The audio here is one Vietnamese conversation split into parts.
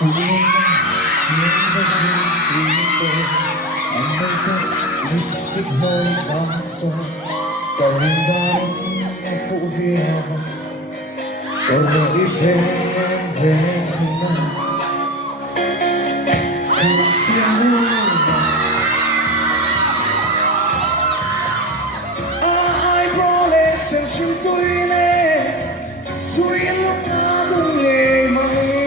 Phương chiến với khi tôi anh mới có lipstick môi đỏ son cầu nên đó em phụ việc cầu lỗi về em về chỉ nào Phương chiến ai bỏ lệ sen xuyên tôi lên xuyên lúc ngã đúng nghề mày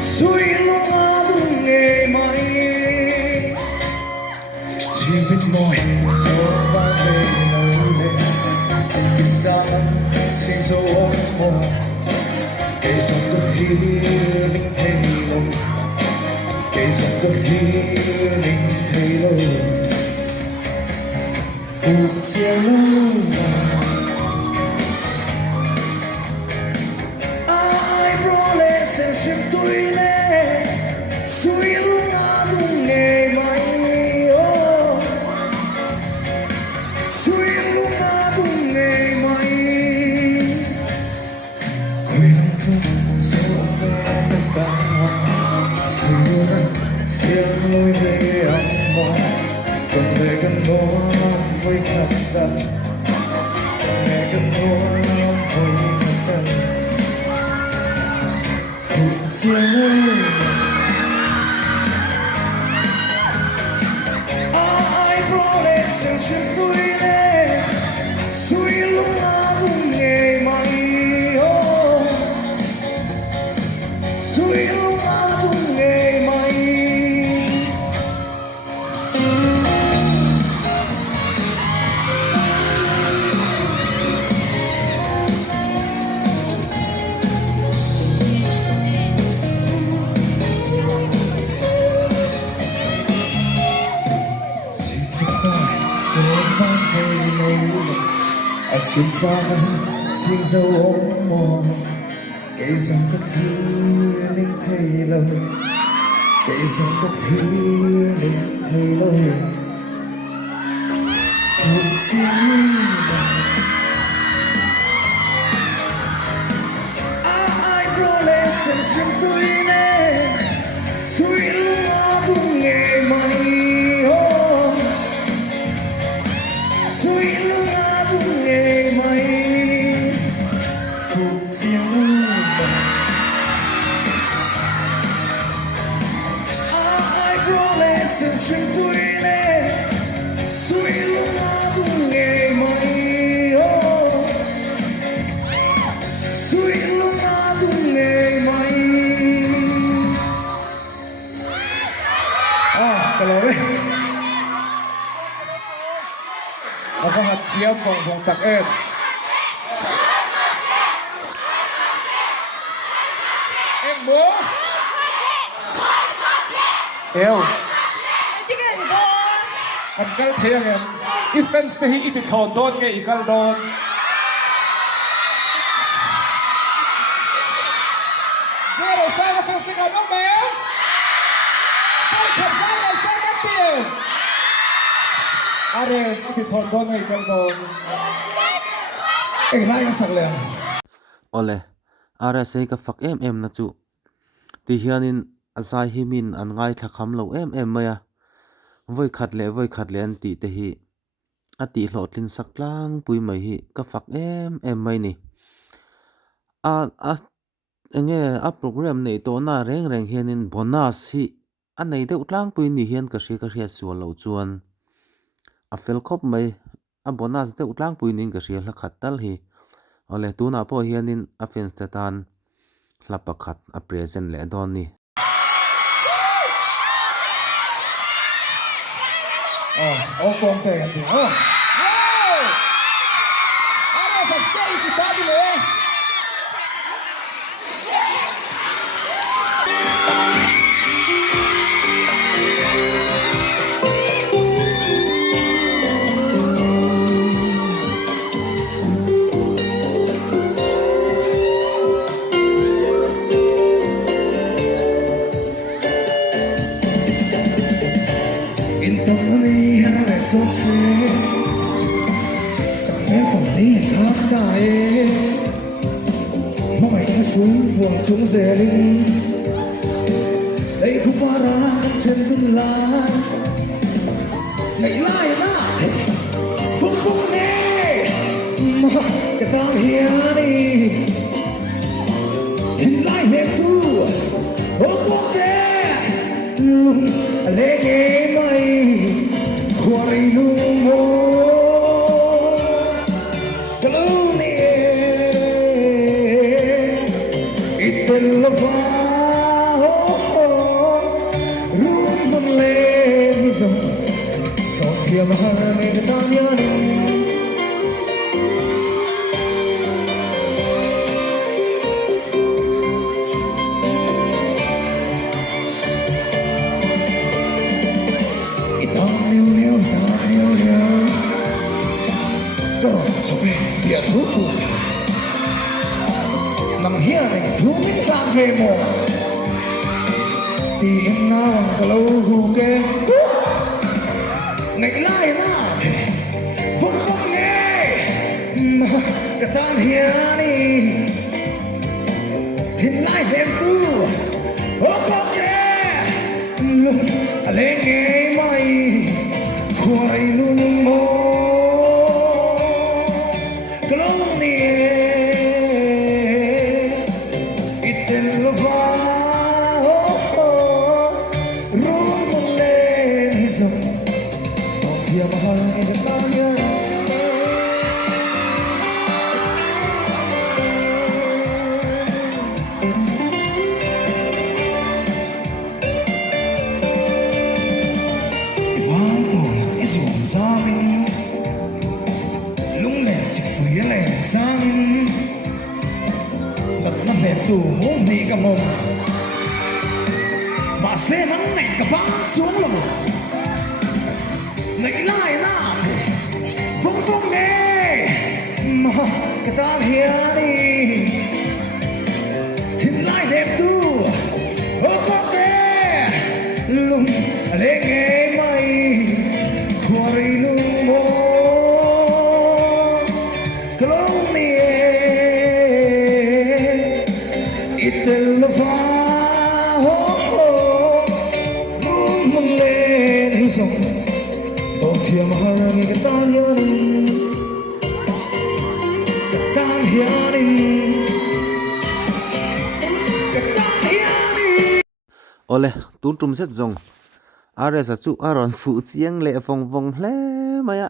xuyên lúc ngã đúng nghề mày chỉ biết nói giờ ba về nơi đây kinh ra xin dấu ôm mơ kể dòng cất hiên thay lòng kể dòng cất hiên thay lòng phụ chia lâu ai bỏ lệ sẽ xuyên tôi lên suy lúc ngã đúng nghề mày suy lúc ngã đúng nghề mày quên không số khẽ tất cả thứนั้นเสียงลอยvề âm mỏi còn về gần đó với khát vọng nghe gần đó với khát vọng một chiều ai bỏ lệ sen xuyên tôi lên suy lúc ngã đúng nghề mày suy lúc ngã đúng nghề mày kinh pha xin dấu ôm mò kể dòng cất hiên thay lòng kể dòng cất hiên thay lòng một chiếc ai bỏ lệ sen xuyên tôi lên suy lúc ngã đúng nghề mày suy lúc ngã đúng nghề mày phụ chiếc ai bỏ lệ sen xuyên tôi lên suy lúc ngã đúng nghề mày suy lúc ngã đúng nghề mày cái lời ako hat siya pong kong takin. Em bố. Eo. Kan kal thayang em. Ifens tahi itikhaw doon ngay ikal doon. Zero sana sa singanong bayo. Kal kasama sa natin. Ares itikhaw doon ngay ikal doon. Ngay ang saklang. Ole, Ares ay ka fak em na chu. Tihianin asay himin an ngay thakam lo em maya. Voi khat le an ti te hi. Ati hlotlin saklang pui mai hi ka fak em mai ni. Nge a program nei to na reng hianin bonus hi anei de utlang pui ni hian ka hria sual lo chuan. A fel khop mai a bonus de utlang pui ning ka hria khat tal hi. Ole tu na po hianin a fence tan lapakhat a present le don ni. Kong te ati. Wow! Ano sa stage si Daddy le? In tâm lý hãy lại dốc xe mà mày đã xuống vuông xuống rè linh đây không phải ra trên tương lai ngày lai na thì phúc phúc nè mà cái tao hiền đi thì lai đẹp tu ô quốc kê lê nghe mày khoai luôn mô cái lâu nè ít bên là phá rung băng lên dòng tao thiềm hai người ta nhớ đi so về địa thú phụ nằm here này thú mình tam về mồ tiếng ngao cả lâu hù kê ngày lai na thì phong phong nghe mà cả tam here đi thì lai đem tu ô có kê lên nghe mày khoai luôn mồ Sang đặt năm đẹp tù muốn đi cả mồm và xe nắng này cả bác xuống là một ngày lại na phong phong nghe mà cái ta hiền đi thì lại đẹp tu ô có kê lùng lên nghe mày khoai lùng mô Itel fa ho rung mong lên hi song to thiam harang cái tan hianin cái tan hianin cái tan hianin ole tun trum set zong are sa chu aron fu chiang le vong vong hle maya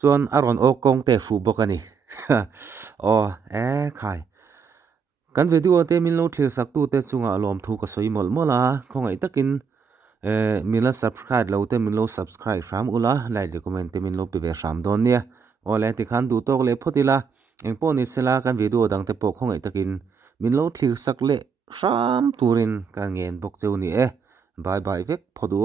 chuan aron o kong te fu bok ani o khai kan video te min lo thlir sak tu te chunga lom thu ka soi mol mola khongai takin min la subscribe lo te min lo subscribe ram ula like comment te min lo pe ve ram don nia ole ti khan du tok le photila engpo ni sela kan video dang te po khongai takin min lo thlir sak le ram turin ka ngen bok cheu ni e bye bye vek phodu